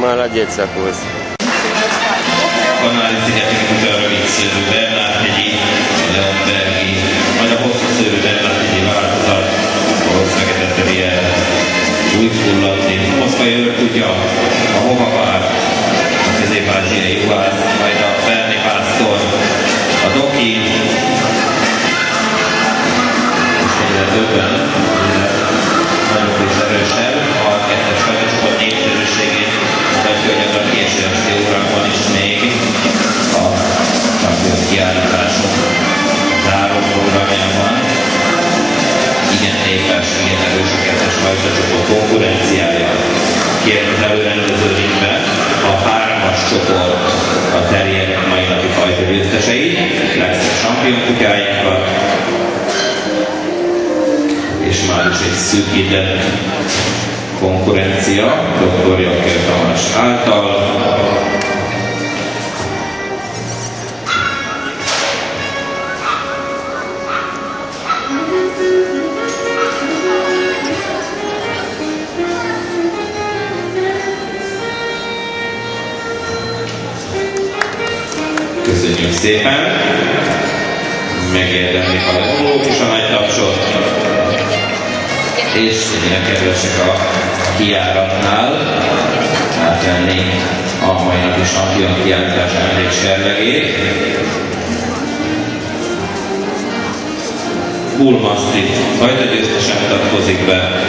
Молодец, Акус. Kanári szigeti kutya a rövid szőrű Bernát-hegyi, a Leonbergi, majd a hosszú szőrű Bernát-hegyi változat, ahol Fekete Terrier úgy fulladni. Moszkvai őrkutya, a Hovavár, a közép-ázsiai juhász, majd a Berni pásztor, a Doki, és egyre többen, nagyobb és erősebb, a kettes fajtacsoport népszerűségét mutatja, hogy a késő esti órákban is még a champion kiállítások záró programjában igen népes, igen erős a kettes fajtacsoport konkurenciája. Kért az előrendező ringbe a 3-as csoport a terrierek mai napi fajta győztesei, legszebb champion kutyáinkat, és már is egy szűkített konkurencia Dr. Jakuy Tamás által. Köszönjük szépen! Megérdemlik a levonulók is a nagy tapsot, és legyenek kedvesek a kijáratnál átvenni a mai napi champion kiállítás emlékserlegét. Bull Mastiff fajtagyőztesen mutatkozik be,